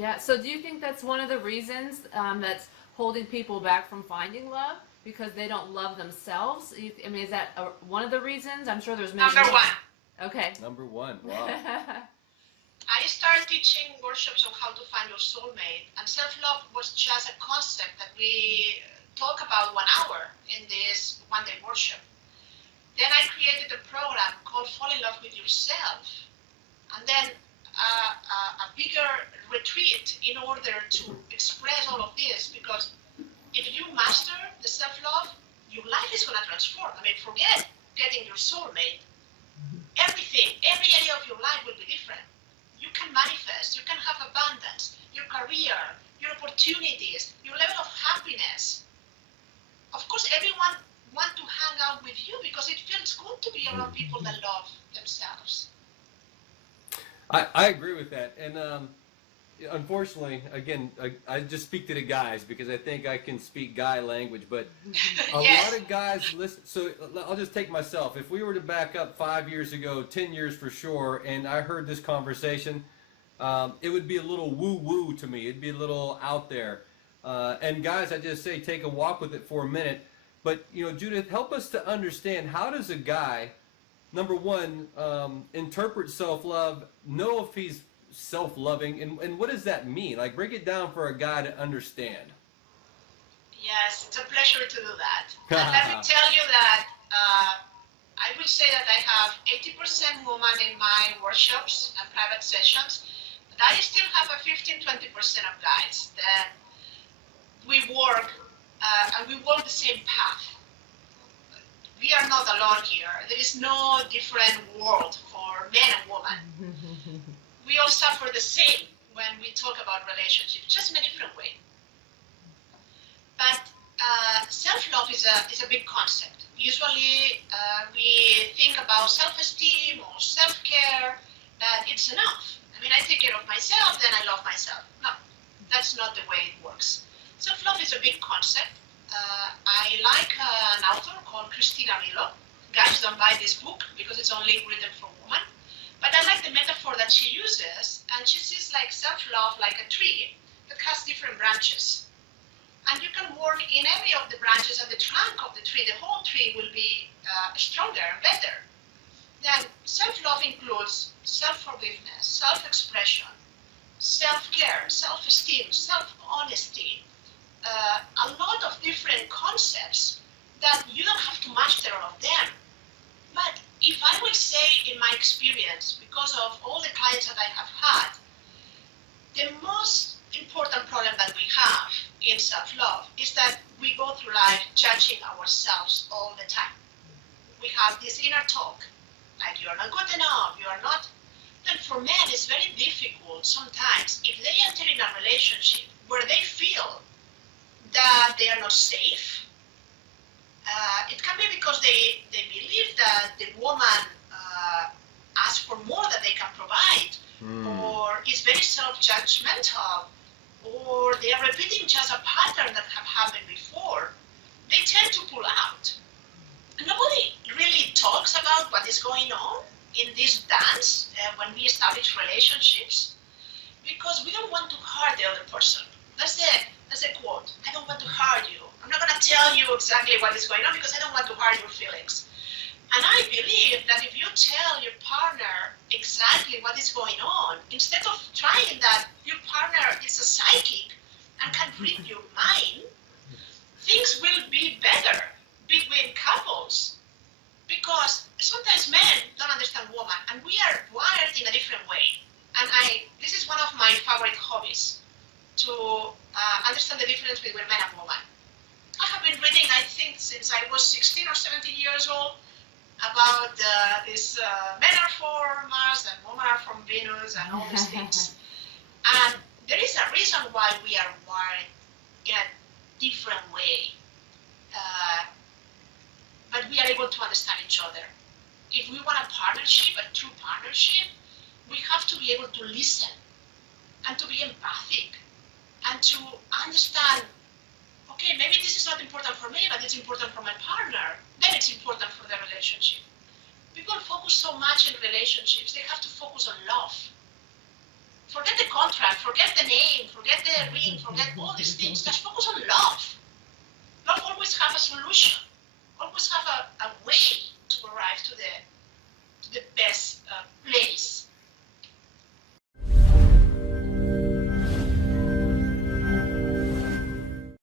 Yeah. So do you think that's one of the reasons that's holding people back from finding love because they don't love themselves? I mean, is that one of the reasons? I'm sure there's many Number more. one. Okay. Number one. Wow. I started teaching workshops on how to find your soulmate, and self-love was just a concept that we talk about 1 hour in this one-day workshop. Then I created a program called Fall in Love with Yourself, and then a bigger retreat in order to express all of this, because if you master the self-love, your life is going to transform. I mean, forget getting your soulmate. Everything, every area of your life will be different. You can manifest, you can have abundance, your career, your opportunities, your level of happiness. Of course, everyone wants to hang out with you because it feels good to be around people that love themselves. I agree with that. And unfortunately, again, I just speak to the guys because I think I can speak guy language, but a Yes. lot of guys listen. So I'll just take myself. If we were to back up 5 years ago, 10 years for sure, and I heard this conversation, it would be a little woo-woo to me. It'd be a little out there. And guys, I just say take a walk with it for a minute. But, you know, Judith, help us to understand, how does a guy, number one, interpret self-love, know if he's self-loving, and what does that mean? Like, break it down for a guy to understand. Yes, it's a pleasure to do that. And let me tell you that I will say that I have 80% women in my workshops and private sessions, but I still have a 15-20% of guys that we work and we walk the same path. We are not alone here. There is no different world for men and women. We all suffer the same when we talk about relationships, just in a different way. But self-love is a big concept. Usually we think about self-esteem or self-care, that it's enough. I mean, I take care of myself, then I love myself. No, that's not the way it works. Self-love is a big concept. I like an author called Christina Milo. Guys, don't buy this book because it's only written for women. But I like the metaphor that she uses, and she sees like self-love like a tree that has different branches. And you can work in every of the branches and the trunk of the tree. The whole tree will be stronger and better. Then self-love includes self-forgiveness, self-expression, self-care, self-esteem, self-honesty, a lot of different concepts that you don't have to master all of them. But if I will say in my experience, because of all the clients that I have had, the most important problem that we have in self-love is that we go through life judging ourselves all the time. We have this inner talk, like you're not good enough, you are not. Then for men, it's very difficult sometimes if they enter in a relationship where they feel that they are not safe. It can be because they believe that the woman asks for more than they can provide, or is very self-judgmental, or they are repeating just a pattern that have happened before. They tend to pull out. And nobody really talks about what is going on in this dance when we establish relationships, because we don't want to hurt the other person. That's a quote. I don't want to hurt you. I'm not going to tell you exactly what is going on because I don't want to hurt your feelings. And I believe that if you tell your partner exactly what is going on, instead of trying that your partner is a psychic and can read your mind, things will be better between couples. Because sometimes men don't understand women, and we are wired in a different way. And this is one of my favorite hobbies, to understand the difference between men and women. I have been reading, I think, since I was 16 or 17 years old, about this men are from Mars and women are from Venus and all these things. And there is a reason why we are wired in a different way. But we are able to understand each other. If we want a partnership, a true partnership, we have to be able to listen and to be empathic and to understand, okay, maybe this is not important for me, but it's important for my partner. Then it's important for the relationship. People focus so much in relationships, they have to focus on love. forget the contract, forget the name, forget the ring, forget all these things. Just focus on love. Love always have a solution, always have a way to arrive to the best place